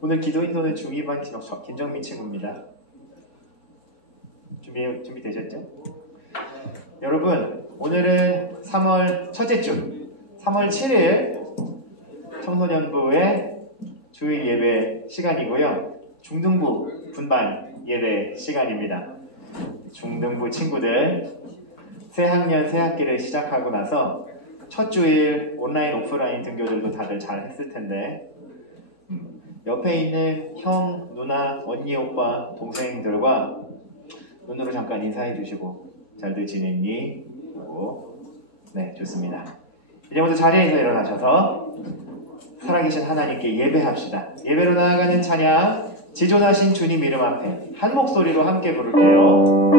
오늘 기도 인도는 중2반 김정민 친구입니다. 준비되셨죠? 여러분, 오늘은 3월 첫째 주 3월 7일 청소년부의 주일 예배 시간이고요. 중등부 분반 예배 시간입니다. 중등부 친구들 새 학년 새 학기를 시작하고 나서 첫 주일 온라인 오프라인 등교들도 다들 잘 했을 텐데 옆에 있는 형, 누나, 언니, 오빠, 동생들과 눈으로 잠깐 인사해 주시고 잘들 지냈니? 하고 네, 좋습니다. 이제부터 자리에서 일어나셔서 살아계신 하나님께 예배합시다. 예배로 나아가는 찬양 지존하신 주님 이름 앞에 한 목소리로 함께 부를게요.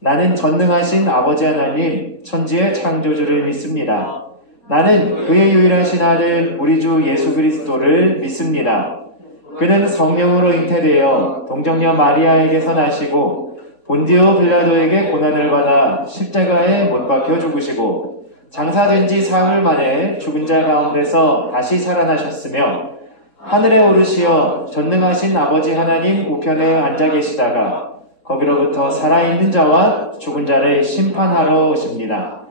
나는 전능하신 아버지 하나님 천지의 창조주를 믿습니다. 나는 그의 유일하신 아들 우리 주 예수 그리스도를 믿습니다. 그는 성령으로 잉태되어 동정녀 마리아에게서 나시고 본디오 빌라도에게 고난을 받아 십자가에 못 박혀 죽으시고 장사된 지 사흘 만에 죽은 자 가운데서 다시 살아나셨으며 하늘에 오르시어 전능하신 아버지 하나님 우편에 앉아 계시다가 거기로부터 살아있는 자와 죽은 자를 심판하러 오십니다.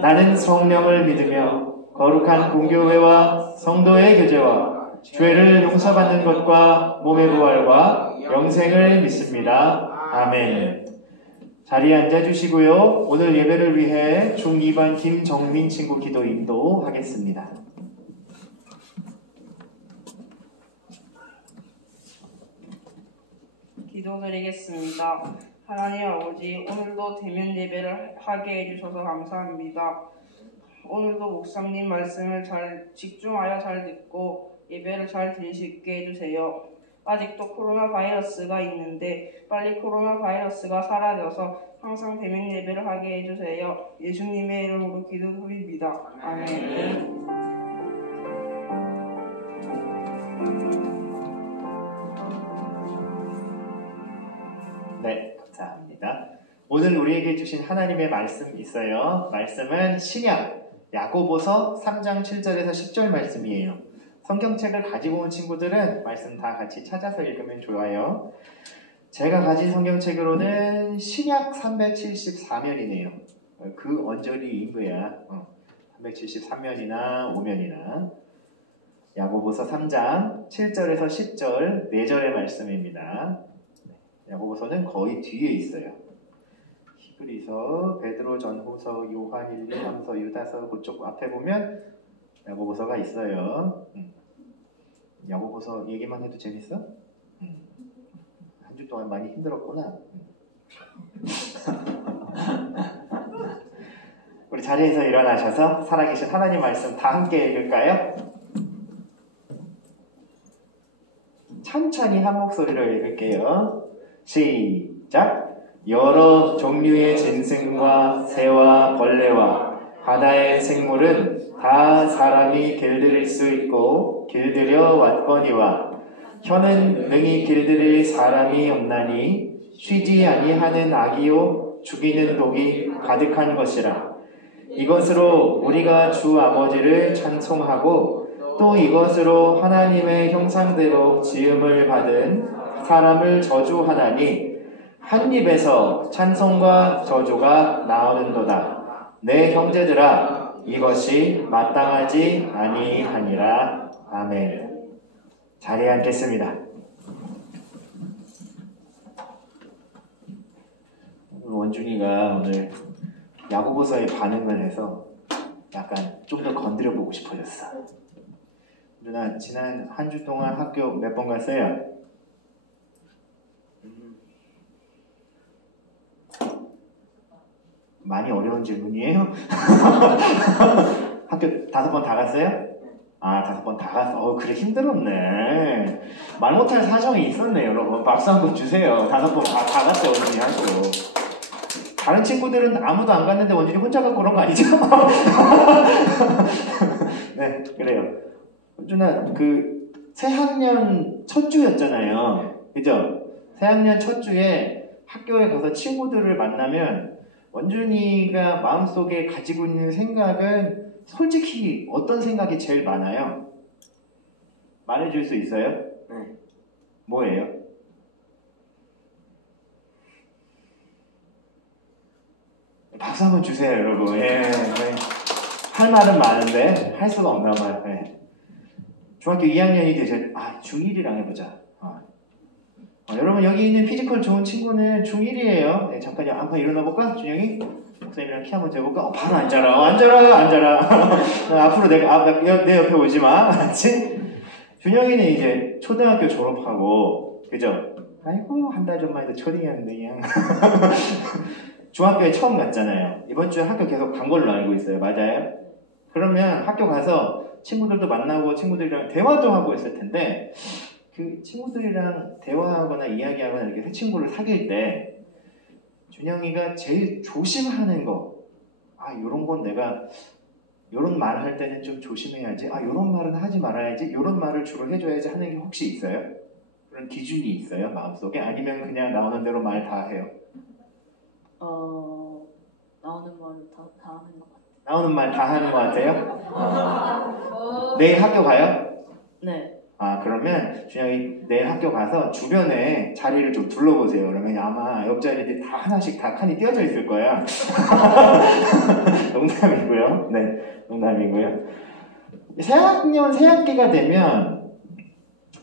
나는 성령을 믿으며 거룩한 공교회와 성도의 교제와 죄를 용서받는 것과 몸의 부활과 영생을 믿습니다. 아멘. 자리에 앉아주시고요. 오늘 예배를 위해 중2반 김정민 친구 기도 인도하겠습니다. 기도드리겠습니다. 하나님 아버지, 오늘도 대면 예배를 하게 해주셔서 감사합니다. 오늘도 목사님 말씀을 잘 집중하여 잘 듣고 예배를 잘 드릴 수 있게 해주세요. 아직도 코로나 바이러스가 있는데 빨리 코로나 바이러스가 사라져서 항상 대면 예배를 하게 해주세요. 예수님의 이름으로 기도드립니다. 아멘. 네, 감사합니다. 오늘 우리에게 주신 하나님의 말씀 있어요. 말씀은 신약 야고보서 3장 7절에서 10절 말씀이에요. 성경책을 가지고 온 친구들은 말씀 다 같이 찾아서 읽으면 좋아요. 제가 가진 성경책으로는 신약 374면이네요. 그 언저리 인구야. 373면이나 5면이나 야고보서 3장 7절에서 10절 4절의 말씀입니다. 야고보서는 거의 뒤에 있어요. 히브리서, 베드로 전후서, 요한 1, 2, 3서, 유다서 그쪽 앞에 보면 야고보서가 있어요. 야고보서 얘기만 해도 재밌어? 한 주 동안 많이 힘들었구나. 우리 자리에서 일어나셔서 살아계신 하나님 말씀 다 함께 읽을까요? 천천히 한 목소리로 읽을게요. 시작! 여러 종류의 짐승과 새와 벌레와 바다의 생물은 다 사람이 길들일 수 있고 길들여 왔거니와 혀는 능히 길들일 사람이 없나니 쉬지 아니하는 악이요 죽이는 독이 가득한 것이라. 이것으로 우리가 주 아버지를 찬송하고 또 이것으로 하나님의 형상대로 지음을 받은 사람을 저주하나니 한 입에서 찬송과 저주가 나오는도다. 내 형제들아, 이것이 마땅하지 아니하니라. 아멘. 자리에 앉겠습니다. 원준이가 오늘 야고보서에 반응을 해서 약간 좀 더 건드려 보고 싶어졌어. 누나, 지난 한 주 동안 학교 몇 번 갔어요? 많이 어려운 질문이에요? 학교 5번 다 갔어요? 아, 5번 다 갔어. 그래, 힘들었네. 말 못할 사정이 있었네요, 여러분. 박수 한번 주세요. 5번 다 갔어요, 원준이 학교. 다른 친구들은 아무도 안 갔는데 원준이 혼자 가고 그런 거 아니죠? 네, 그래요. 원준아, 새학년 첫 주였잖아요. 그죠? 새학년 첫 주에 학교에 가서 친구들을 만나면 원준이가 마음속에 가지고 있는 생각은 솔직히 어떤 생각이 제일 많아요? 말해줄 수 있어요? 네. 뭐예요? 박수 한번 주세요, 여러분. 예, 네. 할 말은 많은데 할 수가 없나 봐요. 네. 중학교 2학년이 되셨. 중1이랑 해보자. 여러분, 여기 있는 피지컬 좋은 친구는 중1이에요. 네, 잠깐 한번 일어나볼까? 준영이? 목사님이랑 키 한번 재볼까? 바로 앉아라. 앉아라. 앞으로 내 옆에 오지 마. 알았지? 준영이는 이제 초등학교 졸업하고, 그죠? 아이고, 한 달 전만 해도 초딩이었는데, 그냥. 중학교에 처음 갔잖아요. 이번 주에 학교 계속 간 걸로 알고 있어요. 맞아요? 그러면 학교 가서 친구들도 만나고 친구들이랑 대화도 하고 있을 텐데, 그 친구들이랑 대화하거나 이야기하거나 이렇게 새 친구를 사귈 때 준영이가 제일 조심하는 거, 요런 건 내가 요런 말 할 때는 좀 조심해야지, 요런 말은 하지 말아야지, 요런 말을 주로 해줘야지 하는 게 혹시 있어요? 그런 기준이 있어요? 마음속에? 아니면 그냥 나오는 대로 말 다 해요? 나오는 말 다 하는 것 같아요. 나오는 말 다 하는 것 같아요? 내일 학교 가요? 네. 그러면 준영이 내일 학교 가서 주변에 자리를 좀 둘러보세요. 그러면 아마 옆자리들이 다 하나씩 다 칸이 띄어져 있을 거야. 농담이고요. 네, 농담이고요. 새학년, 새학기가 되면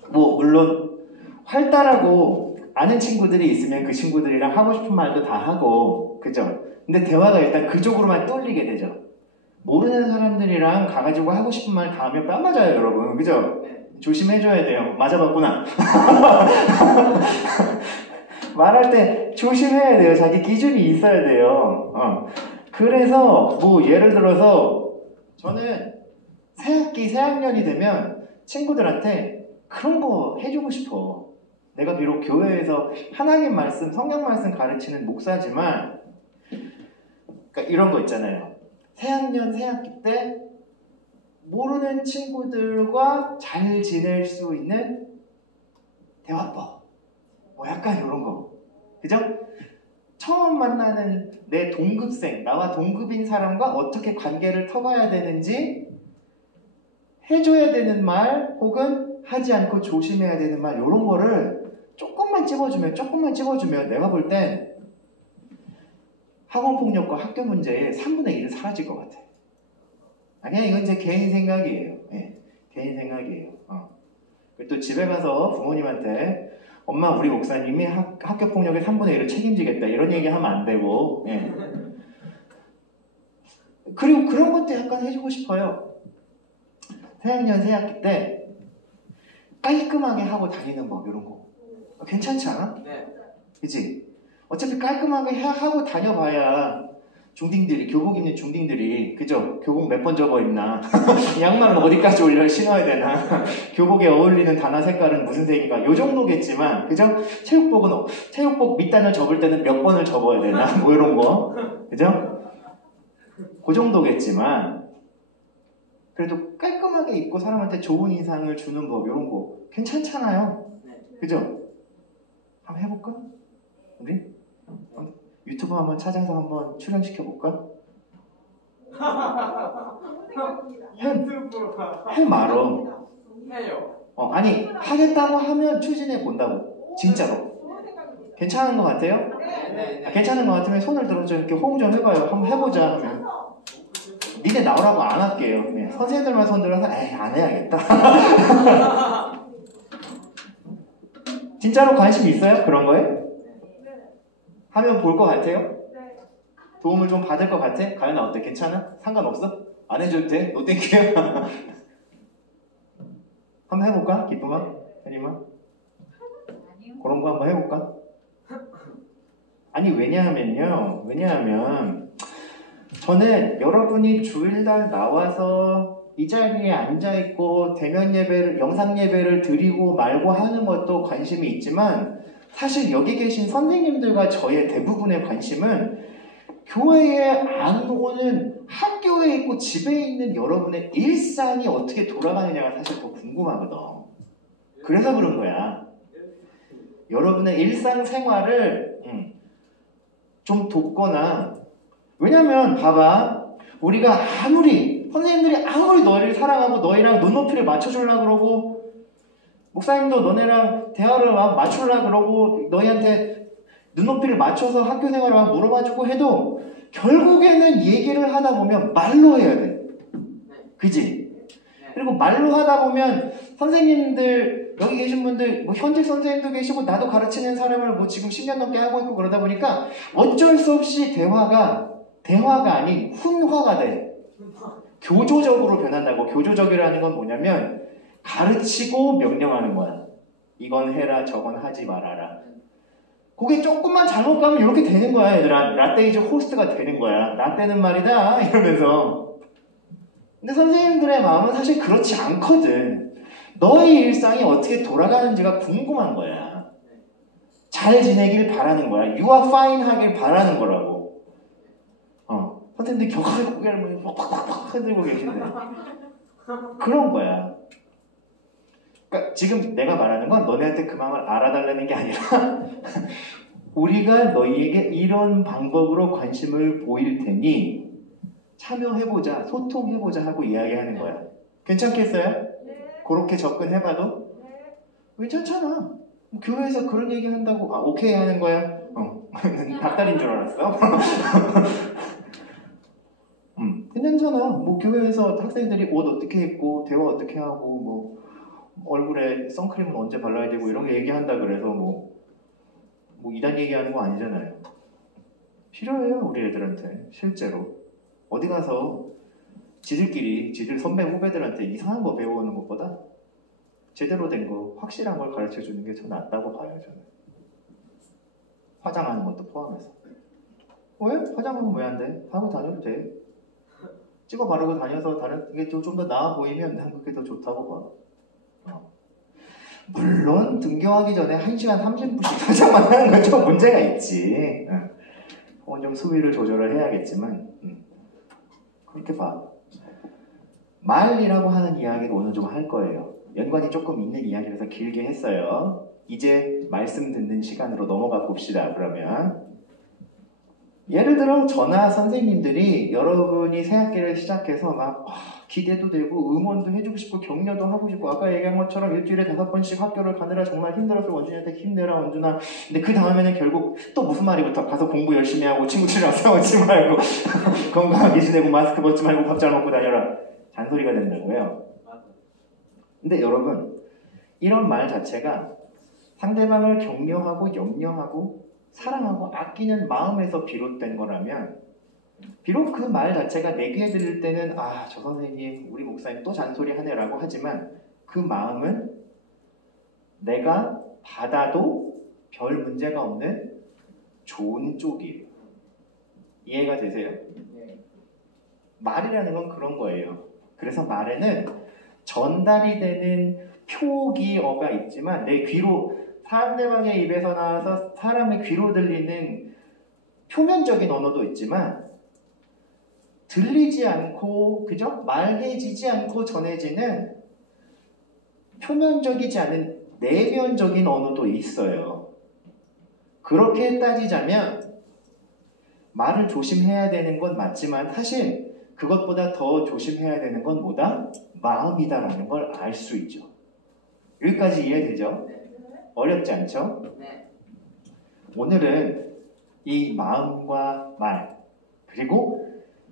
물론 활달하고 아는 친구들이 있으면 그 친구들이랑 하고 싶은 말도 다 하고, 그죠? 근데 대화가 일단 그쪽으로만 뚫리게 되죠. 모르는 사람들이랑 가가지고 하고 싶은 말 다 하면 뺨 맞아요, 여러분. 그죠? 조심해줘야 돼요. 맞아봤구나. 말할 때 조심해야 돼요. 자기 기준이 있어야 돼요. 그래서 예를 들어서 저는 새학기, 새학년이 되면 친구들한테 그런 거 해주고 싶어. 내가 비록 교회에서 하나님 말씀, 성경 말씀 가르치는 목사지만, 그러니까 이런 거 있잖아요. 새학년, 새학기 때 모르는 친구들과 잘 지낼 수 있는 대화법. 약간 이런 거. 그죠? 처음 만나는 내 동급생, 나와 동급인 사람과 어떻게 관계를 터가야 되는지 해줘야 되는 말 혹은 하지 않고 조심해야 되는 말, 이런 거를 조금만 찝어주면 내가 볼 땐 학원폭력과 학교 문제의 3분의 1은 사라질 것 같아. 아니야, 이건 제 개인 생각이에요. 개인 생각이에요. 또 집에 가서 부모님한테 엄마, 우리 목사님이 학교 폭력의 3분의 1을 책임지겠다, 이런 얘기 하면 안 되고. 그리고 그런 것도 약간 해주고 싶어요. 새학년, 새학기 때 깔끔하게 하고 다니는 법, 이런 거. 괜찮지 않아? 네. 그치? 어차피 깔끔하게 하고 다녀봐야 중딩들이, 교복 입는 중딩들이, 그죠? 교복 몇 번 접어 입나? 양말은 어디까지 올려 신어야 되나? 교복에 어울리는 단화 색깔은 무슨 색인가? 요 정도겠지만, 그죠? 체육복 밑단을 접을 때는 몇 번을 접어야 되나? 이런 거. 그죠? 그 정도겠지만, 그래도 깔끔하게 입고 사람한테 좋은 인상을 주는 법, 이런 거 괜찮잖아요. 그죠? 한번 해볼까? 우리? 유튜브 한번 찾아서 한번 출연시켜볼까? 해 말어. 해요. 아니, 하겠다고 하면 추진해 본다고. 진짜로. 괜찮은 것 같아요? 괜찮은 것 같으면 손을 들어서 이렇게 호응 좀 해봐요. 한번 해보자 하면. 니네 나오라고 안 할게요. 네. 선생님들만 손 들어서 에이 안 해야겠다. 진짜로 관심 있어요? 그런 거에? 하면 볼 것 같아요? 도움을 좀 받을 것 같아? 가연아 어때? 괜찮아? 상관없어? 안 해줘도 돼? 노 땡큐. 한번 해볼까? 기쁨아? 혜림아? 그런 거 한번 해볼까? 아니 왜냐하면 저는 여러분이 주일날 나와서 이 자리에 앉아있고 대면 예배를, 영상 예배를 드리고 말고 하는 것도 관심이 있지만 사실 여기 계신 선생님들과 저의 대부분의 관심은 교회에 안 오는 학교에 있고 집에 있는 여러분의 일상이 어떻게 돌아가느냐가 사실 더 궁금하거든. 그래서 그런 거야. 여러분의 일상생활을 좀 돕거나, 왜냐면 봐봐, 우리가 선생님들이 아무리 너희를 사랑하고 너희랑 눈높이를 맞춰주려고 그러고 목사님도 너네랑 대화를 막 맞추려고 그러고 너희한테 눈높이를 맞춰서 학교 생활을 막 물어봐주고 해도 결국에는 얘기를 하다 보면 말로 해야 돼. 그지? 그리고 말로 하다 보면 선생님들, 여기 계신 분들, 뭐 현직 선생님도 계시고 나도 가르치는 사람을 뭐 지금 10년 넘게 하고 있고 그러다 보니까 어쩔 수 없이 대화가 아닌 훈화가 돼. 교조적으로 변한다고. 교조적이라는 건 뭐냐면 가르치고 명령하는 거야. 이건 해라, 저건 하지 말아라. 그게 조금만 잘못 가면 이렇게 되는 거야, 얘들아. 라떼 이제 호스트가 되는 거야. 라떼는 말이다 이러면서. 근데 선생님들의 마음은 사실 그렇지 않거든. 너의 일상이 어떻게 돌아가는지가 궁금한 거야. 잘 지내길 바라는 거야. You are fine 하길 바라는 거라고. 선생님들 격하게 고개를 팍팍팍 흔들고 계신데 그런 거야. 그러니까 지금 내가 말하는 건 너네한테 그 마음을 알아달라는 게 아니라 우리가 너희에게 이런 방법으로 관심을 보일 테니 참여해보자, 소통해보자 하고 이야기하는 거야. 괜찮겠어요? 네. 그렇게 접근해봐도? 네. 괜찮잖아. 교회에서 그런 얘기 한다고 오케이 하는 거야? 닭다리인 줄 알았어. 괜찮잖아. 뭐 교회에서 학생들이 옷 어떻게 입고 대화 어떻게 하고 뭐 얼굴에 선크림은 언제 발라야 되고 이런 거 얘기한다 그래서 뭐 이단 얘기하는 거 아니잖아요. 필요해요, 우리 애들한테. 실제로 어디 가서 지들 선배 후배들한테 이상한 거 배우는 것보다 제대로 된 거, 확실한 걸 가르쳐 주는 게 더 낫다고 봐요, 저는. 화장하는 것도 포함해서. 왜? 화장하면 왜 안 돼? 하고 다녀도 돼. 찍어 바르고 다녀서 이게 좀 더 나아 보이면 난 그게 더 좋다고 봐. 물론 등교하기 전에 1시간 30분씩 화장만 하는 건 좀 문제가 있지. 그건 좀 수위를 조절을 해야겠지만 그렇게 봐. 말이라고 하는 이야기를 오늘 좀 할 거예요. 연관이 조금 있는 이야기라서 길게 했어요. 이제 말씀 듣는 시간으로 넘어가 봅시다. 그러면 예를 들어 저나 선생님들이 여러분이 새학기를 시작해서 막 기대도 되고 응원도 해주고 싶고 격려도 하고 싶고 아까 얘기한 것처럼 일주일에 5번씩 학교를 가느라 정말 힘들어서 원준이한테 힘내라 원준아. 근데 그 다음에는 결국 또 무슨 말이 붙어. 가서 공부 열심히 하고 친구들이랑 싸우지 말고 건강하게 지내고 마스크 벗지 말고 밥 잘 먹고 다녀라. 잔소리가 된다고요. 근데 여러분 이런 말 자체가 상대방을 격려하고 염려하고 사랑하고 아끼는 마음에서 비롯된 거라면 비록 그 말 자체가 내 귀에 들릴 때는 저 선생님 우리 목사님 또 잔소리 하네라고 하지만 그 마음은 내가 받아도 별 문제가 없는 좋은 쪽이에요. 이해가 되세요? 말이라는 건 그런 거예요. 그래서 말에는 전달이 되는 표기어가 있지만 내 귀로 상대방의 입에서 나와서 사람의 귀로 들리는 표면적인 언어도 있지만 들리지 않고 그죠? 말해지지 않고 전해지는 표면적이지 않은 내면적인 언어도 있어요. 그렇게 따지자면 말을 조심해야 되는 건 맞지만 사실 그것보다 더 조심해야 되는 건 뭐다? 마음이다라는 걸 알 수 있죠. 여기까지 이해되죠? 어렵지 않죠? 네. 오늘은 이 마음과 말, 그리고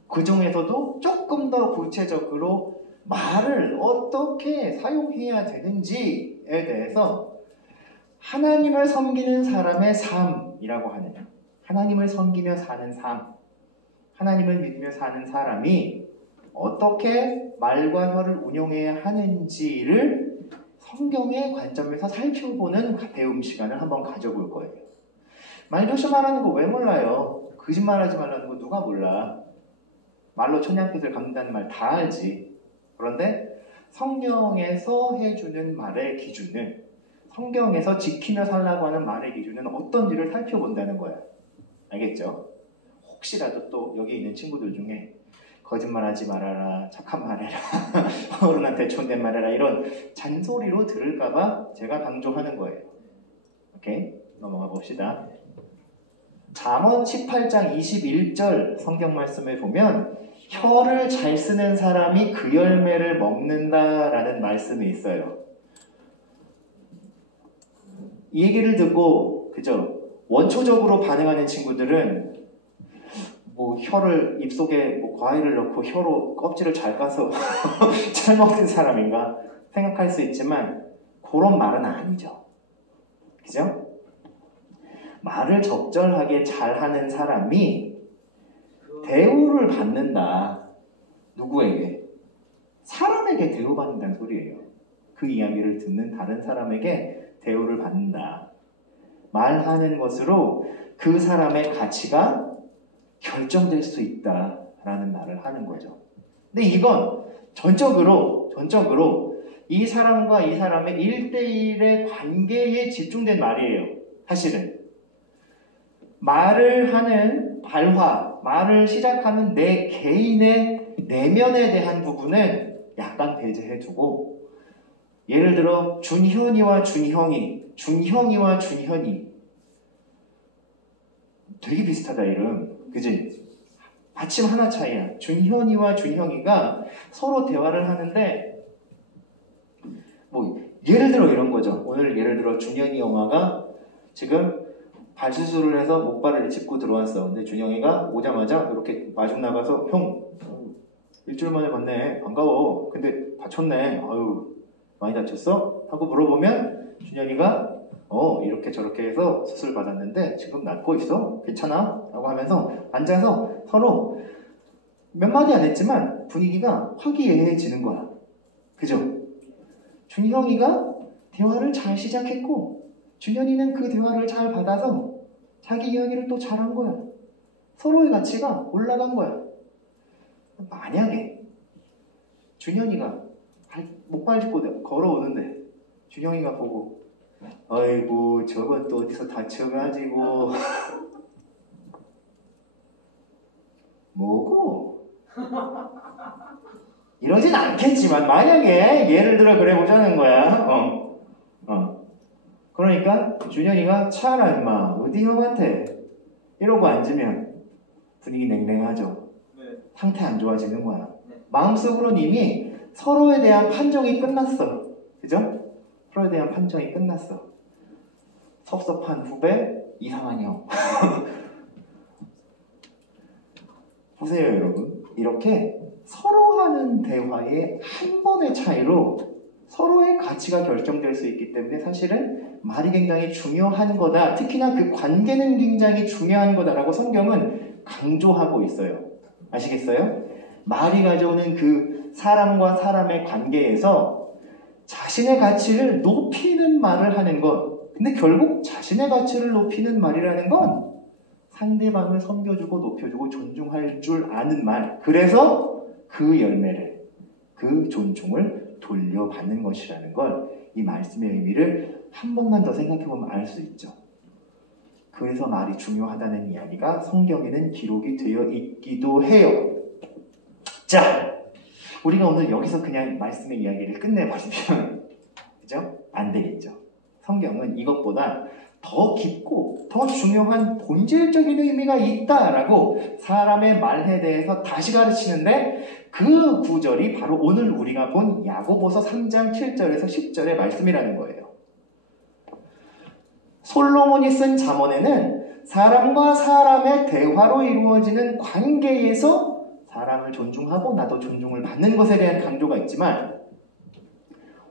그 중에서도 조금 더 구체적으로 말을 어떻게 사용해야 되는지에 대해서 하나님을 섬기는 사람의 삶이라고 하는, 하나님을 섬기며 사는 삶, 하나님을 믿으며 사는 사람이 어떻게 말과 혀를 운용해야 하는지를 성경의 관점에서 살펴보는 배움 시간을 한번 가져볼 거예요. 말 조심하라는 거 왜 몰라요? 거짓말하지 말라는 거 누가 몰라? 말로 천냥빚을 갚는다는 말 다 알지. 그런데 성경에서 해주는 말의 기준은, 성경에서 지키며 살라고 하는 말의 기준은 어떤지를 살펴본다는 거야. 알겠죠? 혹시라도 또 여기 있는 친구들 중에 거짓말하지 말아라, 착한 말해라, 어른한테 존댓말해라 이런 잔소리로 들을까봐 제가 강조하는 거예요. 오케이? 넘어가 봅시다. 잠언 18장 21절 성경 말씀을 보면 혀를 잘 쓰는 사람이 그 열매를 먹는다라는 말씀이 있어요. 이 얘기를 듣고 그죠? 원초적으로 반응하는 친구들은 뭐 혀를 입속에 뭐 과일을 넣고 혀로 껍질을 잘 까서 잘 먹는 사람인가 생각할 수 있지만 그런 말은 아니죠. 그죠? 말을 적절하게 잘하는 사람이 대우를 받는다. 누구에게? 사람에게 대우받는다는 소리예요. 그 이야기를 듣는 다른 사람에게 대우를 받는다. 말하는 것으로 그 사람의 가치가 결정될 수 있다라는 말을 하는 거죠. 근데 이건 전적으로 이 사람과 이 사람의 1대1의 관계에 집중된 말이에요. 사실은 말을 하는 발화, 말을 시작하는 내 개인의 내면에 대한 부분은 약간 배제해두고, 예를 들어 준현이와 준형이, 준형이와 준현이 되게 비슷하다 이름, 그지? 마침 하나 차이야. 준현이와 준형이가 서로 대화를 하는데 뭐 예를 들어 이런 거죠. 오늘 예를 들어 준현이 엄마가 지금 발 수술을 해서 목발을 짚고 들어왔어. 근데 준영이가 오자마자 이렇게 마중 나가서 형 일주일 만에 봤네. 반가워. 근데 다쳤네. 아유 많이 다쳤어? 하고 물어보면 준영이가 이렇게 저렇게 해서 수술 받았는데 지금 낫고 있어? 괜찮아? 라고 하면서 앉아서 서로 몇 마디 안 했지만 분위기가 화기애애해지는 거야. 그죠? 준형이가 대화를 잘 시작했고 준현이는 그 대화를 잘 받아서 자기 이야기를 또 잘한 거야. 서로의 가치가 올라간 거야. 만약에 준현이가 목발 짚고 걸어오는데 준형이가 보고 아이고 저건 또 어디서 다쳐가지고 뭐고? 이러진 않겠지만 만약에 예를 들어 그래 보자는 거야. 그러니까 준현이가 차라 임마 어디 형한테 이러고 앉으면 분위기 냉랭하죠. 네. 상태 안 좋아지는 거야. 네. 마음속으로는 이미 서로에 대한 판정이 끝났어. 그죠? 서로에 대한 판정이 끝났어. 섭섭한 후배, 이상한 형. 보세요 여러분. 이렇게 서로 하는 대화의 한 번의 차이로 서로의 가치가 결정될 수 있기 때문에 사실은 말이 굉장히 중요한 거다. 특히나 그 관계는 굉장히 중요한 거다라고 성경은 강조하고 있어요. 아시겠어요? 말이 가져오는 그 사람과 사람의 관계에서 자신의 가치를 높이는 말을 하는 것. 근데 결국 자신의 가치를 높이는 말이라는 건 상대방을 섬겨주고 높여주고 존중할 줄 아는 말. 그래서 그 열매를, 그 존중을 돌려받는 것이라는 걸 이 말씀의 의미를 한 번만 더 생각해보면 알 수 있죠. 그래서 말이 중요하다는 이야기가 성경에는 기록이 되어 있기도 해요. 자, 우리가 오늘 여기서 그냥 말씀의 이야기를 끝내버리면 그죠? 안 되겠죠. 성경은 이것보다 더 깊고 더 중요한 본질적인 의미가 있다라고 사람의 말에 대해서 다시 가르치는데 그 구절이 바로 오늘 우리가 본 야고보서 3장 7절에서 10절의 말씀이라는 거예요. 솔로몬이 쓴 잠언에는 사람과 사람의 대화로 이루어지는 관계에서 사람을 존중하고 나도 존중을 받는 것에 대한 강조가 있지만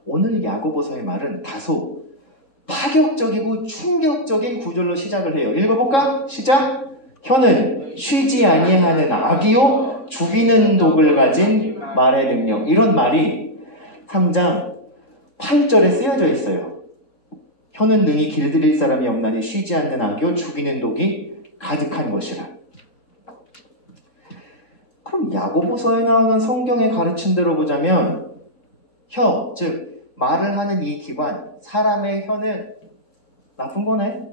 오늘 야고보서의 말은 다소 파격적이고 충격적인 구절로 시작을 해요. 읽어볼까? 시작! 혀는 쉬지 아니하는 악이요 죽이는 독을 가진 말의 능력. 이런 말이 3장 8절에 쓰여져 있어요. 혀는 능히 길들일 사람이 없나니 쉬지 않는 악이요 죽이는 독이 가득한 것이라. 그럼 야고보서에 나오는 성경의 가르침대로 보자면 혀, 즉 말을 하는 이 기관, 사람의 혀는 나쁜 거네?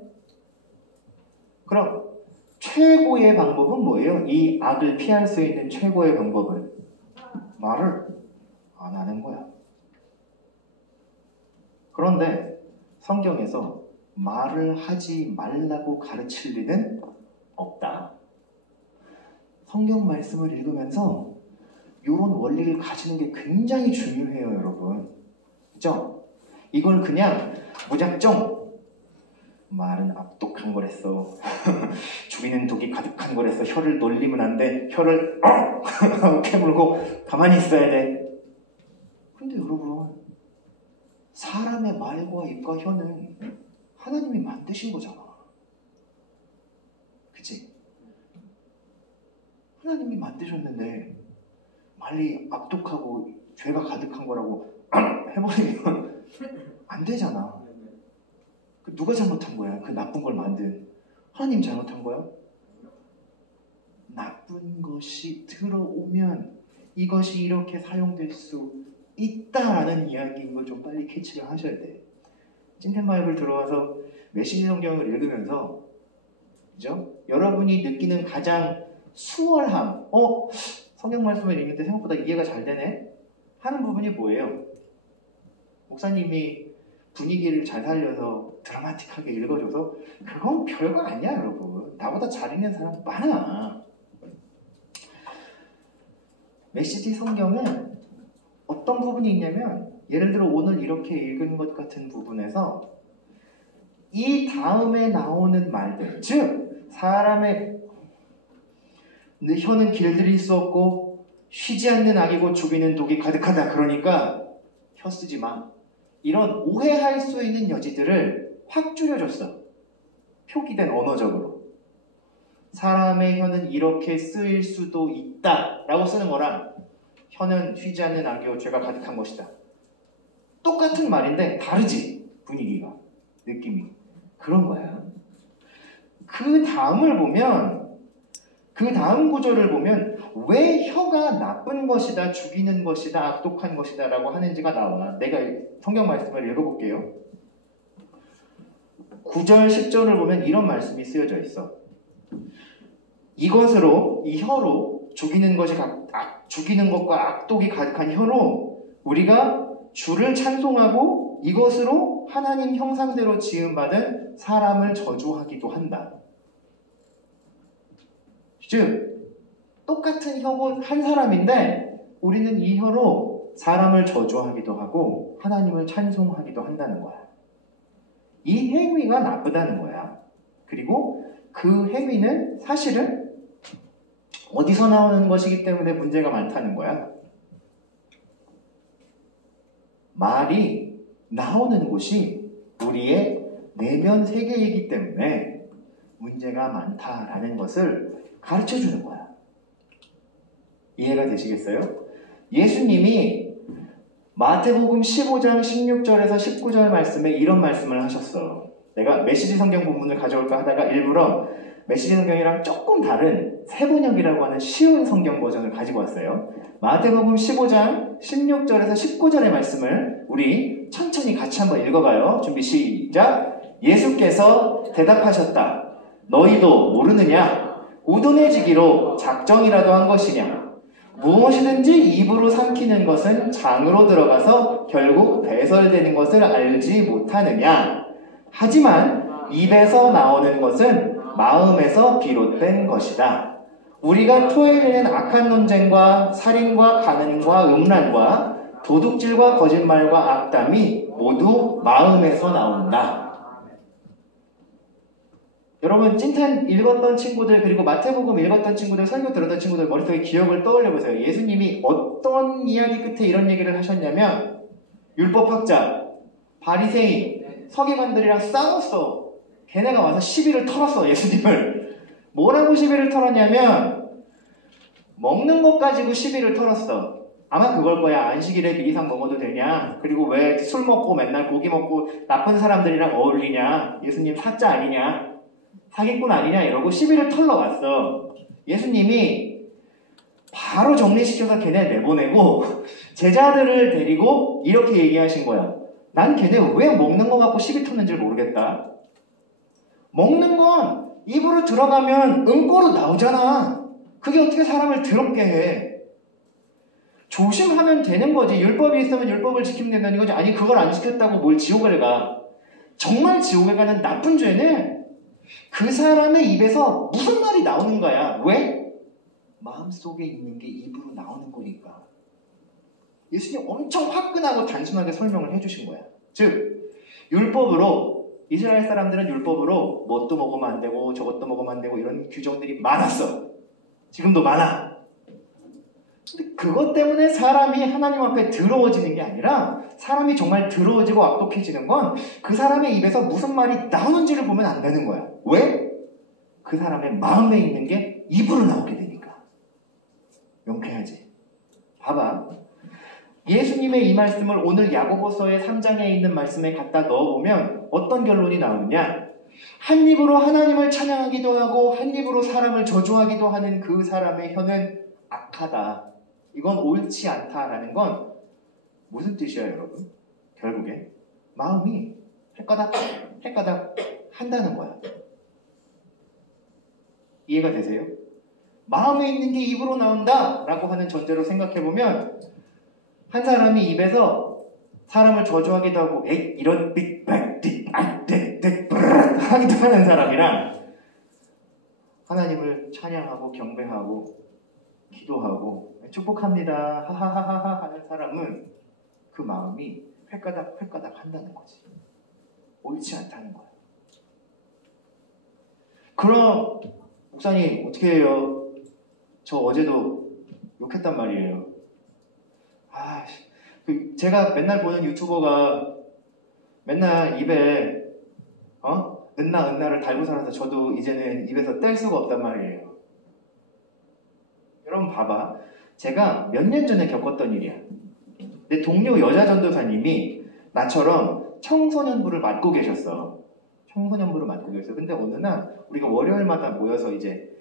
그럼 최고의 방법은 뭐예요? 이 악을 피할 수 있는 최고의 방법은 말을 안 하는 거야. 그런데 성경에서 말을 하지 말라고 가르칠 리는 없다. 성경 말씀을 읽으면서 이런 원리를 가지는 게 굉장히 중요해요, 여러분. 그죠? 이걸 그냥 무작정 말은 악독한 거랬어. 죽이는 독이 가득한 거랬어. 혀를 놀리면 안 돼. 혀를 깨물고 가만히 있어야 돼. 근데 여러분, 사람의 말과 입과 혀는 하나님이 만드신 거잖아. 그치? 하나님이 만드셨는데 말이 악독하고 죄가 가득한 거라고 해버리면 안 되잖아. 누가 잘못한 거야? 그 나쁜 걸 만든 하나님 잘못한 거야? 나쁜 것이 들어오면 이것이 이렇게 사용될 수 있다라는 이야기인 걸 좀 빨리 캐치를 하셔야 돼. 찐텐 바이블 들어와서 메시지 성경을 읽으면서 그죠? 여러분이 느끼는 가장 수월함, 성경 말씀을 읽는데 생각보다 이해가 잘 되네? 하는 부분이 뭐예요? 목사님이 분위기를 잘 살려서 드라마틱하게 읽어줘서 그건 별거 아니야, 여러분. 나보다 잘 읽는 사람 많아. 메시지 성경은 어떤 부분이 있냐면 예를 들어 오늘 이렇게 읽은 것 같은 부분에서 이 다음에 나오는 말들, 즉 사람의 혀는 길들일 수 없고 쉬지 않는 악이고 죽이는 독이 가득하다. 그러니까 혀 쓰지 마. 이런 오해할 수 있는 여지들을 확 줄여줬어. 표기된 언어적으로. 사람의 혀는 이렇게 쓰일 수도 있다 라고 쓰는 거랑 혀는 쉬지 않는 악이요 죄가 가득한 것이다. 똑같은 말인데 다르지. 분위기가, 느낌이. 그런 거야. 그 다음을 보면, 그 다음 구절을 보면 왜 혀가 나쁜 것이다, 죽이는 것이다, 악독한 것이다 라고 하는지가 나와. 내가 성경 말씀을 읽어볼게요. 9절, 10절을 보면 이런 말씀이 쓰여져 있어. 이것으로, 이 혀로 죽이는 것과 악독이 가득한 혀로 우리가 주를 찬송하고 이것으로 하나님 형상대로 지음받은 사람을 저주하기도 한다. 즉 똑같은 혀고 한 사람인데 우리는 이 혀로 사람을 저주하기도 하고 하나님을 찬송하기도 한다는 거야. 이 행위가 나쁘다는 거야. 그리고 그 행위는 사실은 어디서 나오는 것이기 때문에 문제가 많다는 거야. 말이 나오는 곳이 우리의 내면 세계이기 때문에 문제가 많다라는 것을 가르쳐주는 거야. 이해가 되시겠어요? 예수님이 마태복음 15장 16절에서 19절 말씀에 이런 말씀을 하셨어. 내가 메시지 성경 본문을 가져올까 하다가 일부러 메시지 성경이랑 조금 다른 세번역이라고 하는 쉬운 성경 버전을 가지고 왔어요. 마태복음 15장 16절에서 19절의 말씀을 우리 천천히 같이 한번 읽어봐요. 준비 시작. 예수께서 대답하셨다. 너희도 모르느냐? 우둔해지기로 작정이라도 한 것이냐? 무엇이든지 입으로 삼키는 것은 장으로 들어가서 결국 배설되는 것을 알지 못하느냐? 하지만 입에서 나오는 것은 마음에서 비롯된 것이다. 우리가 토해내는 악한 논쟁과 살인과 간음과 음란과 도둑질과 거짓말과 악담이 모두 마음에서 나온다. 여러분 찐텐 읽었던 친구들 그리고 마태복음 읽었던 친구들 설교 들었던 친구들 머릿속에 기억을 떠올려보세요. 예수님이 어떤 이야기 끝에 이런 얘기를 하셨냐면 율법학자, 바리새인, 서기관들이랑 싸웠어. 걔네가 와서 시비를 털었어. 예수님을. 뭐라고 시비를 털었냐면 먹는 것 가지고 시비를 털었어. 아마 그걸 거야. 안식일에 그 이상 먹어도 되냐? 그리고 왜 술 먹고 맨날 고기 먹고 나쁜 사람들이랑 어울리냐? 예수님 사자 아니냐? 사기꾼 아니냐? 이러고 시비를 털러 왔어. 예수님이 바로 정리시켜서 걔네 내보내고 제자들을 데리고 이렇게 얘기하신 거야. 난 걔네 왜 먹는 거 갖고 시비 터는지 모르겠다. 먹는 건 입으로 들어가면 음꼬로 나오잖아. 그게 어떻게 사람을 더럽게 해. 조심하면 되는 거지. 율법이 있으면 율법을 지키면 된다는 거지. 아니 그걸 안 지켰다고 뭘 지옥을 가. 정말 지옥에 가는 나쁜 죄는 그 사람의 입에서 무슨 말이 나오는 거야. 왜? 마음속에 있는 게 입으로 나오는 거니까. 예수님 엄청 화끈하고 단순하게 설명을 해주신 거야. 즉 율법으로 이스라엘 사람들은 율법으로 뭣도 먹으면 안 되고 저것도 먹으면 안 되고 이런 규정들이 많았어. 지금도 많아. 근데 그것 때문에 사람이 하나님 앞에 더러워지는 게 아니라 사람이 정말 더러워지고 악독해지는 건 그 사람의 입에서 무슨 말이 나오는지를 보면 안 되는 거야. 왜? 그 사람의 마음에 있는 게 입으로 나오게 되니까. 명쾌하지? 봐봐. 예수님의 이 말씀을 오늘 야고보서의 3장에 있는 말씀에 갖다 넣어보면 어떤 결론이 나오느냐? 한 입으로 하나님을 찬양하기도 하고 한 입으로 사람을 저주하기도 하는 그 사람의 혀는 악하다. 이건 옳지 않다라는 건 무슨 뜻이야, 여러분? 결국에 마음이 헷가닥 한다는 거야. 이해가 되세요? 마음에 있는 게 입으로 나온다라고 하는 전제로 생각해보면 한 사람이 입에서 사람을 저주하기도 하고 에이 이런 빅백딕 하기도 하는 사람이랑 하나님을 찬양하고 경배하고 기도하고 축복합니다 하하하하 하는 사람은 그 마음이 획가닥 한다는 거지. 옳지 않다는 거야. 그럼 목사님 어떻게 해요? 저 어제도 욕했단 말이에요. 제가 맨날 보는 유튜버가 맨날 입에 은나를 달고 살아서 저도 이제는 입에서 뗄 수가 없단 말이에요. 여러분 봐봐. 제가 몇 년 전에 겪었던 일이야. 내 동료 여자 전도사님이 나처럼 청소년부를 맡고 계셨어. 청소년부를 맡고 계셨어. 근데 어느 날 우리가 월요일마다 모여서 이제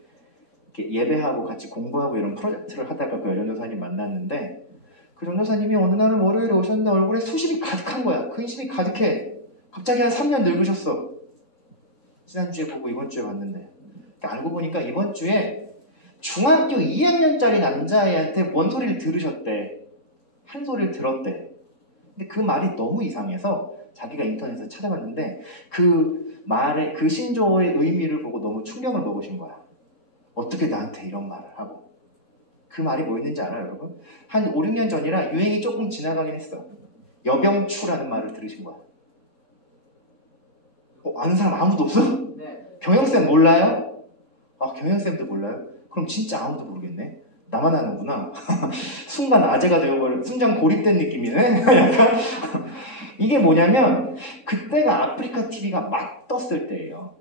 이렇게 예배하고 같이 공부하고 이런 프로젝트를 하다가 그 전도사님 만났는데 그 전도사님이 어느 날은 월요일에 오셨는데 얼굴에 수십이 가득한 거야. 그 인심이 가득해. 갑자기 한 3년 늙으셨어. 지난주에 보고 이번 주에 왔는데 알고 보니까 이번 주에 중학교 2학년짜리 남자애한테 뭔 소리를 들으셨대. 한 소리를 들었대. 근데 그 말이 너무 이상해서 자기가 인터넷에서 찾아봤는데 그 말의 그 신조어의 의미를 보고 너무 충격을 먹으신 거야. 어떻게 나한테 이런 말을 하고. 그 말이 뭐였는지 알아요, 여러분? 한 5, 6년 전이라 유행이 조금 지나가긴 했어. 여병추라는 말을 들으신 거야. 아는 사람 아무도 없어? 네. 경영쌤 몰라요? 경영쌤도 몰라요? 그럼 진짜 아무도 모르겠네? 나만 아는구나. 순간 아재가 되어버린, 순간 고립된 느낌이네? 약간. 이게 뭐냐면, 그때가 아프리카 TV가 막 떴을 때예요.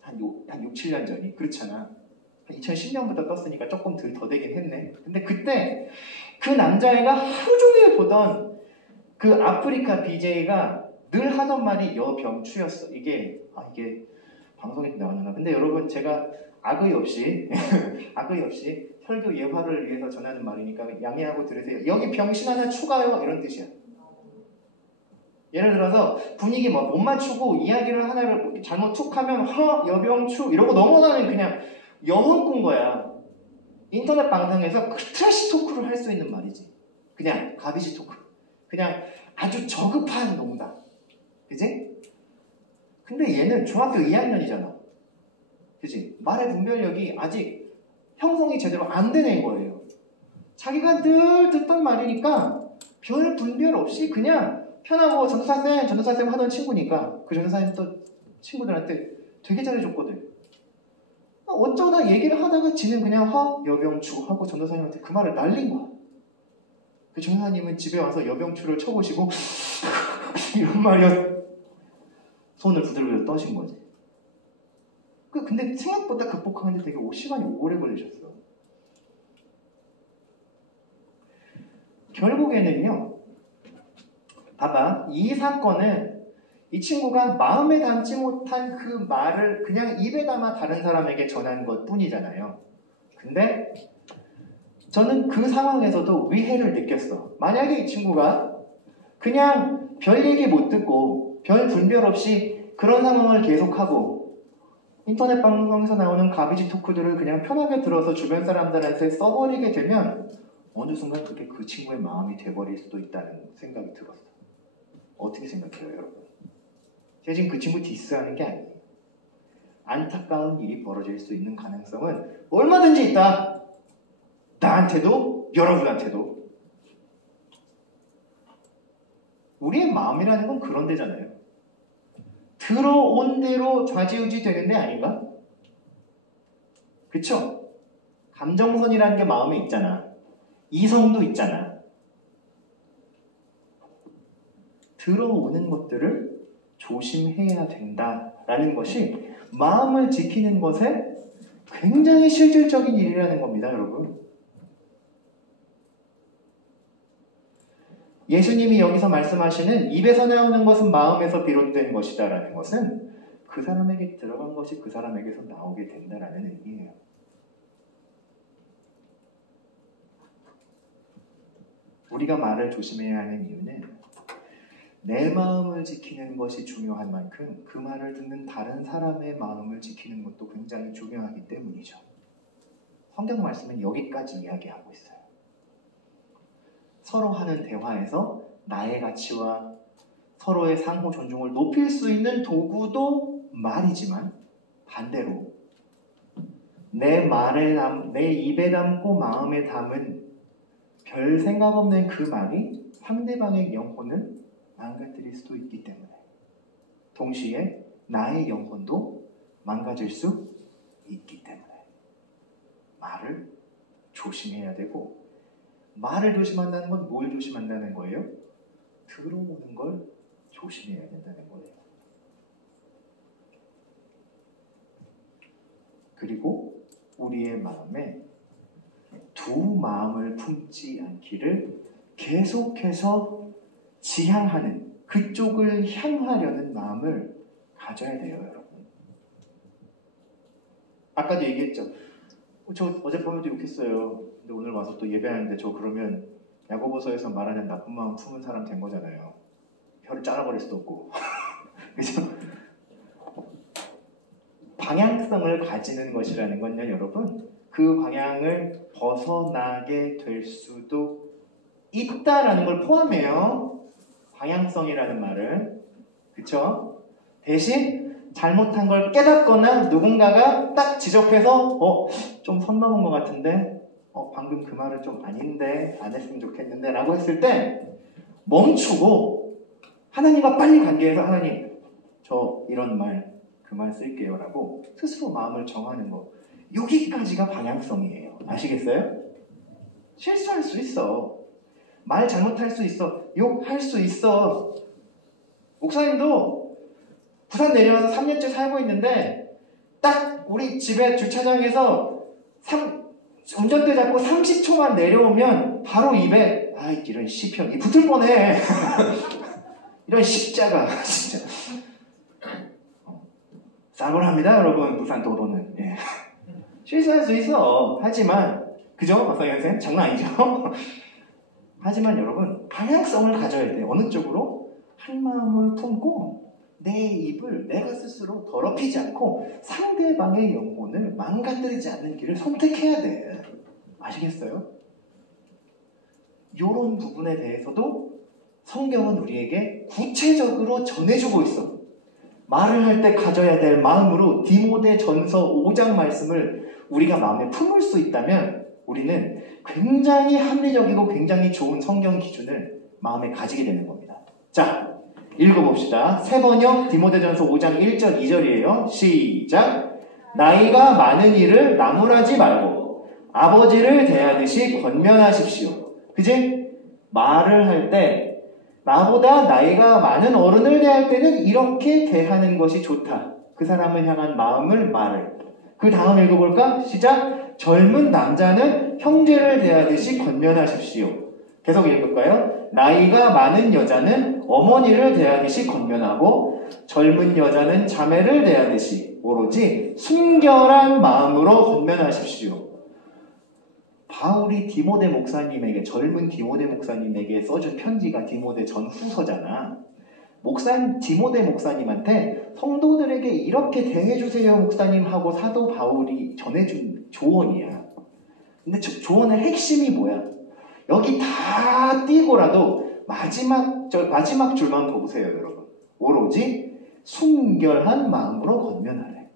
한 6, 7년 전이. 그렇잖아. 2010년부터 떴으니까 조금 더 되긴 했네. 근데 그때 그 남자애가 하루 종일 보던 그 아프리카 BJ가 늘 하던 말이 여병추였어. 이게 방송에 나오나. 근데 여러분 제가 악의 없이 설교 예화를 위해서 전하는 말이니까 양해하고 들으세요. 여기 병신 하나 추가요. 이런 뜻이야. 예를 들어서 분위기 못 맞추고 이야기를 하나를 잘못 툭 하면 여병추 이러고 넘어가면 그냥 영혼 꾼 거야. 인터넷 방송에서 트래시 토크를 할 수 있는 말이지. 그냥 가비지 토크. 그냥 아주 저급한 농담. 그지? 근데 얘는 중학교 2학년이잖아. 그지? 말의 분별력이 아직 형성이 제대로 안 되는 거예요. 자기가 늘 듣던 말이니까 별 분별 없이 그냥 편하고 전도사쌤 하던 친구니까 그 전도사님 또 친구들한테 되게 잘해줬거든. 어쩌다 얘기를 하다가 지는 그냥 여병추 하고 전도사님한테 그 말을 날린 거야. 그 전도사님은 집에 와서 여병추를 쳐보시고 이런 말이었 손을 부들부들 떠신 거지. 근데 생각보다 극복하는데 되게 시간이 오래 걸리셨어. 결국에는요, 봐봐, 이 사건은 이 친구가 마음에 담지 못한 그 말을 그냥 입에 담아 다른 사람에게 전한 것 뿐이잖아요. 근데 저는 그 상황에서도 위해를 느꼈어. 만약에 이 친구가 그냥 별 얘기 못 듣고 별 분별 없이 그런 상황을 계속하고 인터넷 방송에서 나오는 가비지 토크들을 그냥 편하게 들어서 주변 사람들한테 써버리게 되면 어느 순간 그게 그 친구의 마음이 돼버릴 수도 있다는 생각이 들었어. 어떻게 생각해요, 여러분? 제가 지금 그 친구 디스하는 게 아니에요. 안타까운 일이 벌어질 수 있는 가능성은 얼마든지 있다. 나한테도 여러분한테도. 우리의 마음이라는 건 그런 데잖아요. 들어온 대로 좌지우지 되는 데 아닌가? 그쵸? 감정선이라는 게 마음에 있잖아. 이성도 있잖아. 들어오는 것들을 조심해야 된다라는 것이 마음을 지키는 것에 굉장히 실질적인 일이라는 겁니다, 여러분. 예수님이 여기서 말씀하시는 입에서 나오는 것은 마음에서 비롯된 것이다라는 것은 그 사람에게 들어간 것이 그 사람에게서 나오게 된다라는 의미예요. 우리가 말을 조심해야 하는 이유는 내 마음을 지키는 것이 중요한 만큼 그 말을 듣는 다른 사람의 마음을 지키는 것도 굉장히 중요하기 때문이죠. 성경 말씀은 여기까지 이야기하고 있어요. 서로 하는 대화에서 나의 가치와 서로의 상호 존중을 높일 수 있는 도구도 말이지만 반대로 내 입에 담고 마음에 담은 별 생각 없는 그 말이 상대방의 영혼을 망가뜨릴 수도 있기 때문에 동시에 나의 영혼도 망가질 수 있기 때문에 말을 조심해야 되고, 말을 조심한다는 건 뭘 조심한다는 거예요? 들어오는 걸 조심해야 된다는 거예요. 그리고 우리의 마음에 두 마음을 품지 않기를 계속해서 지향하는, 그쪽을 향하려는 마음을 가져야 돼요, 여러분. 아까도 얘기했죠. 저 어젯밤에도 욕했어요. 근데 오늘 와서 또 예배하는데 저 그러면 야고보서에서 말하는 나쁜 마음 품은 사람 된 거잖아요. 혀를 잘라버릴 수도 없고. 그래서 방향성을 가지는 것이라는 건요, 여러분, 그 방향을 벗어나게 될 수도 있다라는 걸 포함해요. 방향성이라는 말을. 그쵸? 대신 잘못한 걸 깨닫거나 누군가가 딱 지적해서 좀 선 넘은 것 같은데 방금 그 말은 좀 아닌데 안 했으면 좋겠는데 라고 했을 때 멈추고 하나님과 빨리 관계해서 하나님 저 이런 말 그만 쓸게요 라고 스스로 마음을 정하는 거, 여기까지가 방향성이에요. 아시겠어요? 실수할 수 있어. 말 잘못할 수 있어. 욕할 수 있어. 목사님도 부산 내려와서 3년째 살고 있는데 딱 우리 집에 주차장에서 운전대 잡고 30초만 내려오면 바로 입에 이런 시편이 붙을 뻔해. 이런 십자가 진짜 싸구려합니다, 여러분. 부산 도로는. 예. 실수할 수 있어. 하지만 그죠? 박상현 선생님? 장난 아니죠? 하지만 여러분, 방향성을 가져야 돼요. 어느 쪽으로? 한 마음을 품고 내 입을 내가 스스로 더럽히지 않고 상대방의 영혼을 망가뜨리지 않는 길을 선택해야 돼. 아시겠어요? 이런 부분에 대해서도 성경은 우리에게 구체적으로 전해주고 있어. 말을 할 때 가져야 될 마음으로 디모데 전서 5장 말씀을 우리가 마음에 품을 수 있다면 우리는 굉장히 합리적이고 굉장히 좋은 성경 기준을 마음에 가지게 되는 겁니다. 자, 읽어봅시다. 새 번역 디모데전서 5장 1절 2절이에요. 시작. 나이가 많은 이를 나무라지 말고 아버지를 대하듯이 권면하십시오. 그지? 말을 할 때 나보다 나이가 많은 어른을 대할 때는 이렇게 대하는 것이 좋다. 그 사람을 향한 마음을 말을. 그 다음 읽어볼까? 시작. 젊은 남자는 형제를 대하듯이 권면하십시오. 계속 읽을까요? 나이가 많은 여자는 어머니를 대하듯이 권면하고 젊은 여자는 자매를 대하듯이 오로지 순결한 마음으로 권면하십시오. 바울이 디모데 목사님에게 젊은 디모데 목사님에게 써준 편지가 디모데 전후서잖아. 디모데 목사님한테 성도들에게 이렇게 대해주세요 목사님 하고 사도 바울이 전해준 조언이야. 근데 조언의 핵심이 뭐야? 여기 다 띄고라도 마지막 줄만 보세요, 여러분. 오로지 순결한 마음으로 권면하래.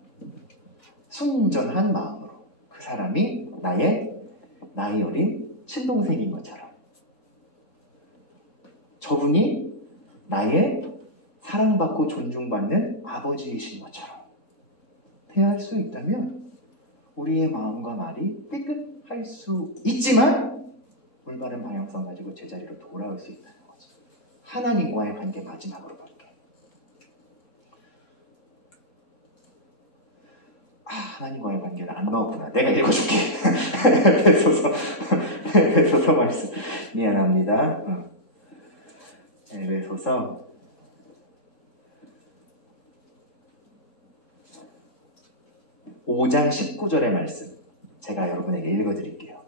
순전한 마음으로. 그 사람이 나이 어린 친동생인 것처럼. 저분이 나의 사랑받고 존중받는 아버지이신 것처럼 대할 수 있다면 우리의 마음과 말이 삐끗할 수 있지만 올바른 방향성 가지고 제자리로 돌아올 수 있다는 거죠. 하나님과의 관계 마지막으로 볼게. 하나님과의 관계는 안 넣었구나. 내가 읽어줄게. 에베소서 말씀. 미안합니다. 에베소서 5장 19절의 말씀. 제가 여러분에게 읽어드릴게요.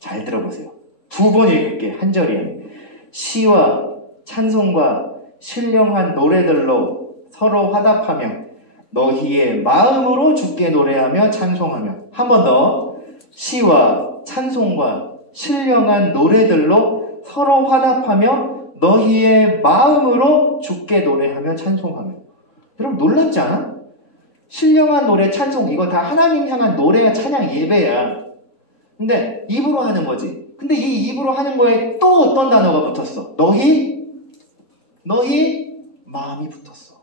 잘 들어보세요. 두 번 읽을게. 한 절이에요. 시와 찬송과 신령한 노래들로 서로 화답하며 너희의 마음으로 주께 노래하며 찬송하며. 한 번 더. 시와 찬송과 신령한 노래들로 서로 화답하며 너희의 마음으로 주께 노래하며 찬송하며. 여러분 놀랍지 않아? 신령한 노래, 찬송, 이거 다 하나님 향한 노래야, 찬양, 예배야. 근데 입으로 하는 거지. 근데 이 입으로 하는 거에 또 어떤 단어가 붙었어? 너희 마음이 붙었어.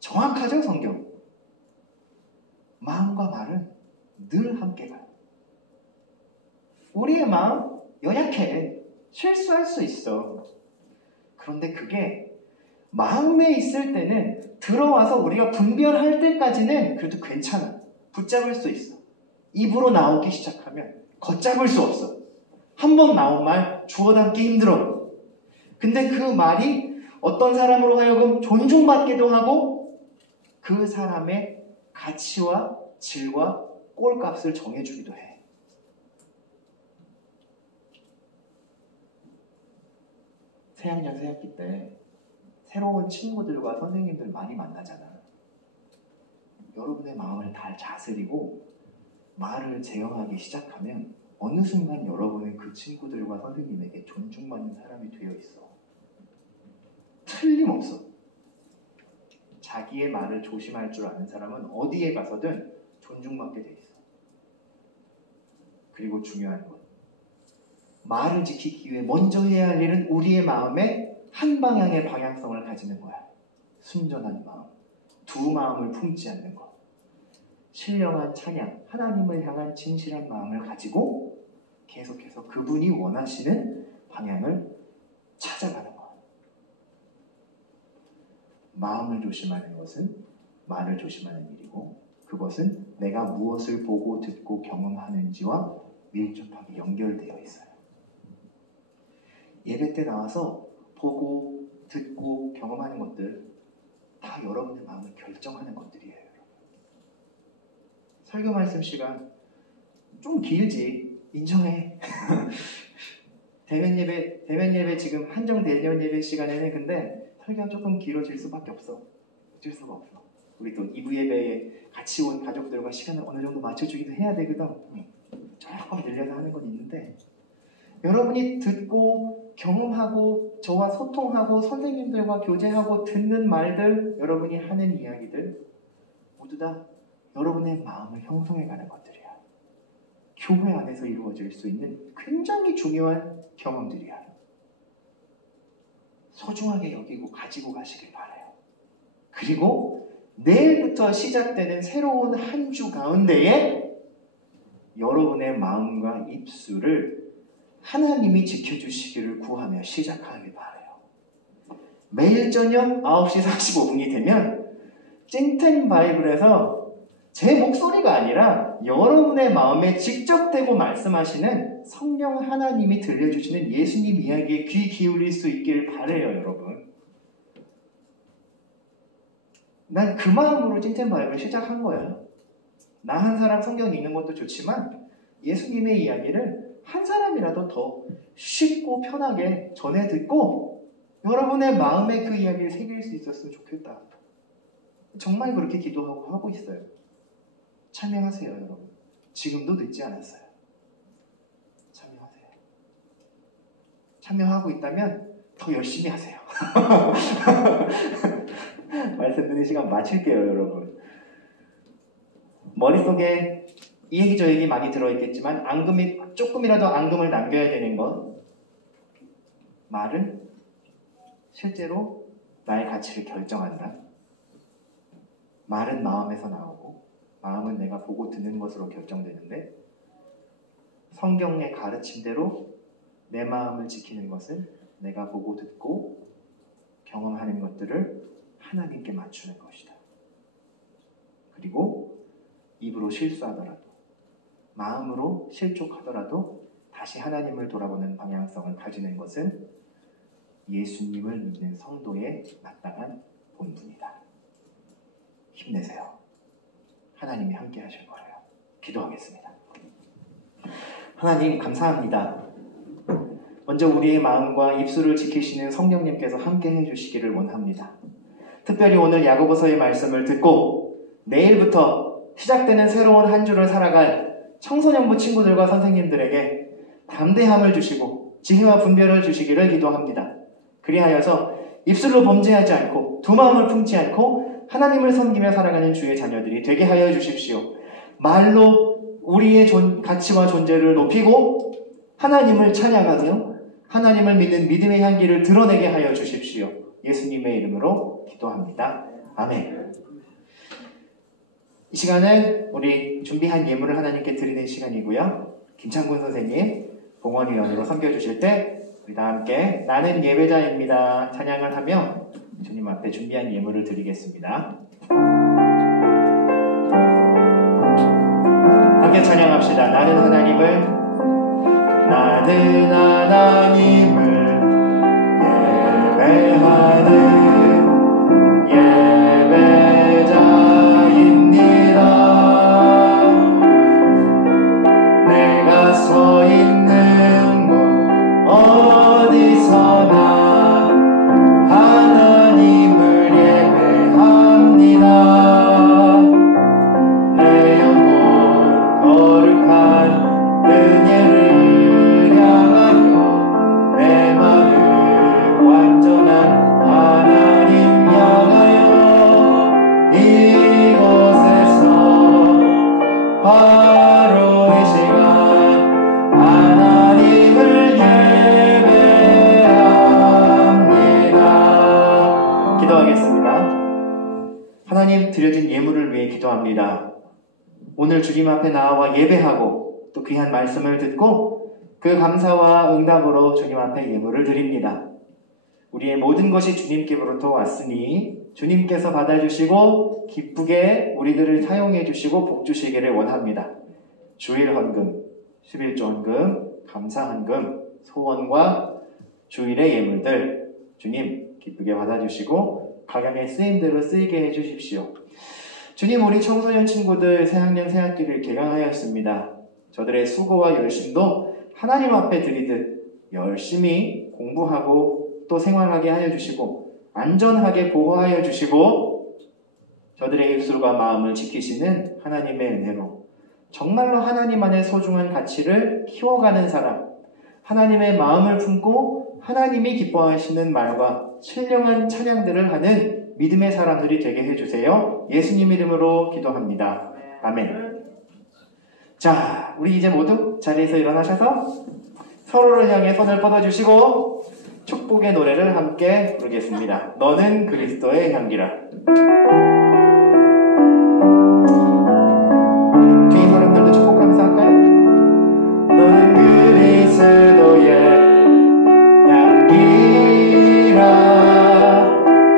정확하죠, 성경? 마음과 말은 늘 함께 가요. 우리의 마음 연약해. 실수할 수 있어. 그런데 그게 마음에 있을 때는 들어와서 우리가 분별할 때까지는 그래도 괜찮아. 붙잡을 수 있어. 입으로 나오기 시작하면 걷잡을 수 없어. 한 번 나온 말 주워 담기 힘들어. 근데 그 말이 어떤 사람으로 하여금 존중받기도 하고 그 사람의 가치와 질과 꼴값을 정해주기도 해. 새학년 새학기 때 새로운 친구들과 선생님들 많이 만나잖아. 여러분의 마음을 잘 다스리고 말을 제어하기 시작하면 어느 순간 여러분은 그 친구들과 선생님에게 존중받는 사람이 되어 있어. 틀림없어. 자기의 말을 조심할 줄 아는 사람은 어디에 가서든 존중받게 돼 있어. 그리고 중요한 건 말을 지키기 위해 먼저 해야 할 일은 우리의 마음에 한 방향의 방향성을 가지는 거야. 순전한 마음, 두 마음을 품지 않는 것. 신령한 찬양, 하나님을 향한 진실한 마음을 가지고 계속해서 그분이 원하시는 방향을 찾아가는 것. 마음을 조심하는 것은 말을 조심하는 일이고 그것은 내가 무엇을 보고 듣고 경험하는지와 밀접하게 연결되어 있어요. 예배 때 나와서 보고 듣고 경험하는 것들 다 여러분의 마음을 결정하는 것들이에요. 설교 말씀 시간 좀 길지. 인정해. 대면 예배 지금 한정 대면 예배 시간에는 근데 설교가 조금 길어질 수밖에 없어. 어쩔 수가 없어. 우리 또 2부 예배에 같이 온 가족들과 시간을 어느 정도 맞춰주기도 해야 되거든. 조금 늘려서 하는 건 있는데 여러분이 듣고 경험하고 저와 소통하고 선생님들과 교제하고 듣는 말들, 여러분이 하는 이야기들 모두 다 여러분의 마음을 형성해가는 것들이야. 교회 안에서 이루어질 수 있는 굉장히 중요한 경험들이야. 소중하게 여기고 가지고 가시길 바라요. 그리고 내일부터 시작되는 새로운 한 주 가운데에 여러분의 마음과 입술을 하나님이 지켜주시기를 구하며 시작하길 바라요. 매일 저녁 9시 45분이 되면 찐텐 바이블에서 제 목소리가 아니라 여러분의 마음에 직접 대고 말씀하시는 성령 하나님이 들려주시는 예수님 이야기에 귀 기울일 수 있기를 바라요, 여러분. 난 그 마음으로 찐텐 바이블 시작한 거야. 나 한 사람 성경 읽는 것도 좋지만 예수님의 이야기를 한 사람이라도 더 쉽고 편하게 전해 듣고 여러분의 마음에 그 이야기를 새길 수 있었으면 좋겠다. 정말 그렇게 기도하고 하고 있어요. 참여하세요, 여러분. 지금도 늦지 않았어요. 참여하세요. 참여하고 있다면 더 열심히 하세요. 말씀 드리는 시간 마칠게요, 여러분. 머릿속에 이 얘기 저 얘기 많이 들어있겠지만 조금이라도 앙금을 남겨야 되는 것. 말은 실제로 나의 가치를 결정한다. 말은 마음에서 나오고 마음은 내가 보고 듣는 것으로 결정되는데 성경의 가르침대로 내 마음을 지키는 것은 내가 보고 듣고 경험하는 것들을 하나님께 맞추는 것이다. 그리고 입으로 실수하더라도 마음으로 실족하더라도 다시 하나님을 돌아보는 방향성을 가지는 것은 예수님을 믿는 성도의 마땅한 본분이다. 힘내세요. 하나님이 함께 하실 거예요. 기도하겠습니다. 하나님 감사합니다. 먼저 우리의 마음과 입술을 지키시는 성령님께서 함께 해주시기를 원합니다. 특별히 오늘 야고보서의 말씀을 듣고 내일부터 시작되는 새로운 한 주를 살아갈 청소년부 친구들과 선생님들에게 담대함을 주시고 지혜와 분별을 주시기를 기도합니다. 그리하여서 입술로 범죄하지 않고 두 마음을 품지 않고 하나님을 섬기며 살아가는 주의 자녀들이 되게 하여 주십시오. 말로 우리의 가치와 존재를 높이고 하나님을 찬양하며 하나님을 믿는 믿음의 향기를 드러내게 하여 주십시오. 예수님의 이름으로 기도합니다. 아멘. 이 시간은 우리 준비한 예물을 하나님께 드리는 시간이고요. 김창군 선생님 봉헌위원으로 섬겨주실 때 우리 다 함께 나는 예배자입니다 찬양을 하며 주님 앞에 준비한 예물을 드리겠습니다. 함께 찬양합시다. 나는 하나님을 예배하는 예배자입니다. 내가 서 있는 곳 어디서나 하나님을 예배합니다. 내 영혼 거룩한 은혜를 향하여 내 마음 완전한 하나님 향하여 이곳에서 바로 이 시간 하나님을 예배합니다. 기도하겠습니다. 하나님 드려진 예물을 위해 기도합니다. 오늘 주님 앞에 나와 예배하고 또 귀한 말씀을 듣고 그 감사와 응답으로 주님 앞에 예물을 드립니다. 우리의 모든 것이 주님께로부터 왔으니 주님께서 받아주시고 기쁘게 우리들을 사용해 주시고 복 주시기를 원합니다. 주일 헌금, 11조 헌금, 감사 헌금, 소원과 주일의 예물들 주님 기쁘게 받아주시고 각양의 쓰임대로 쓰이게 해주십시오. 주님, 우리 청소년 친구들 새학년 새학기를 개강하였습니다. 저들의 수고와 열심도 하나님 앞에 드리듯 열심히 공부하고 또 생활하게 하여 주시고 안전하게 보호하여 주시고 저들의 입술과 마음을 지키시는 하나님의 은혜로 정말로 하나님 안의 소중한 가치를 키워가는 사람, 하나님의 마음을 품고 하나님이 기뻐하시는 말과 신령한 찬양들을 하는 믿음의 사람들이 되게 해주세요. 예수님 이름으로 기도합니다. 아멘. 자, 우리 이제 모두 자리에서 일어나셔서 서로를 향해 손을 뻗어주시고 축복의 노래를 함께 부르겠습니다. 너는 그리스도의 향기라. 뒤에 사람들도 축복하면서 할까요? 너는 그리스도의 향기라.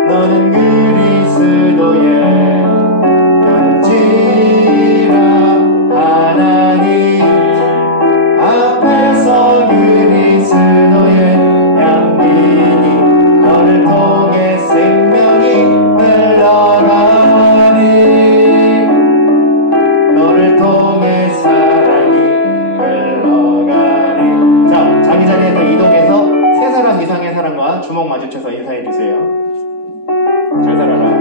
너는 그리스도의 향기라. 하나님 앞에서 그리스도의 향기니 너를 통해 생명이 흘러가니 너를 통해 사랑이 흘러가니. 자, 자기 자리에서 이동해서 세 사람 이상의 사람과 주먹 마주쳐서 인사해 주세요. 잘 살아라.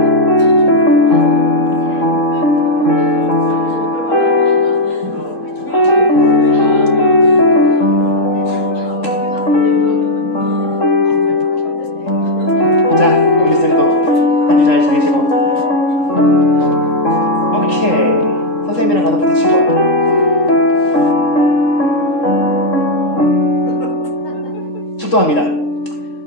자, 우리 쌤도 한 주 잘 지내시고. 오케이. 선생님이랑 가서 부딪히고. 축도합니다.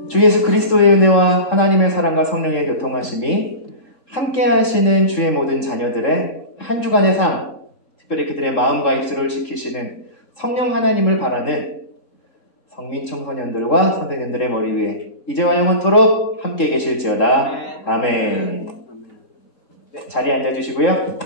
주 예수 그리스도의 은혜와 하나님의 사랑과 성령의 교통하심이 함께 하시는 주의 모든 자녀들의 한 주간의 삶, 특별히 그들의 마음과 입술을 지키시는 성령 하나님을 바라는 성민 청소년들과 선생님들의 머리 위에 이제와 영원토록 함께 계실지어다. 아멘. 네, 자리에 앉아주시고요.